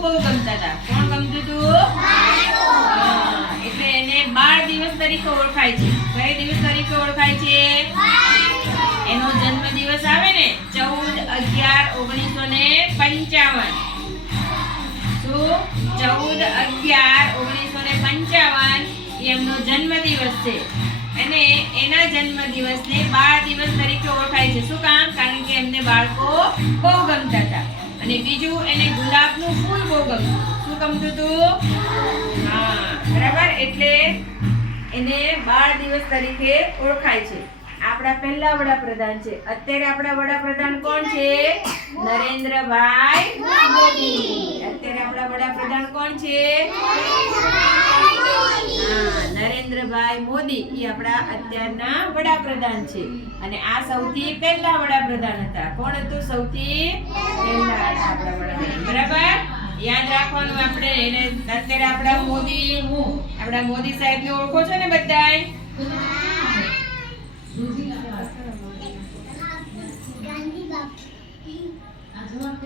ગમતા હતા. કોણ ગમતું હતું? એટલે એને બાળ દિવસ તરીકે ઓળખાય છે. કઈ દિવસ તરીકે ઓળખાય છે? એનો જન્મ દિવસ આવે ને, ચૌદ અગિયાર ઓગણીસો ને પંચાવન. શું? ચૌદ અગિયાર ઓગણીસો ને પંચાવન એમનો જન્મ દિવસ છે. અને એના જન્મ દિવસને બાળ દિવસ તરીકે ઓળખાય છે. શું કામ? કારણ કે એમને બાળકો બહુ ગમતા હતા. અને બીજું એને ગુલાબનું ફૂલ બહુ શું ગમતું હતું હા, બરાબર? એટલે એને બાળ દિવસ તરીકે ઓળખાય છે. આપણા પહેલા વડાપ્રધાન છે. અત્યારે આપણા વડાપ્રધાન કોણ છે? નરેન્દ્રભાઈ મોદી. અત્યારે આપણા વડાપ્રધાન કોણ છે? હા, નરેન્દ્રભાઈ મોદી. એ આપણા અત્યારના વડાપ્રધાન છે. અને આ સૌથી પહેલા વડાપ્રધાન હતા. કોણ હતું સૌથી પહેલા? આપણા વડાપ્રધાન. બરાબર? યાદ રાખવાનું આપણે, એને અત્યારે આપણા મોદી આપણા મોદી સાહેબ ને ઓળખો છો ને બધાય?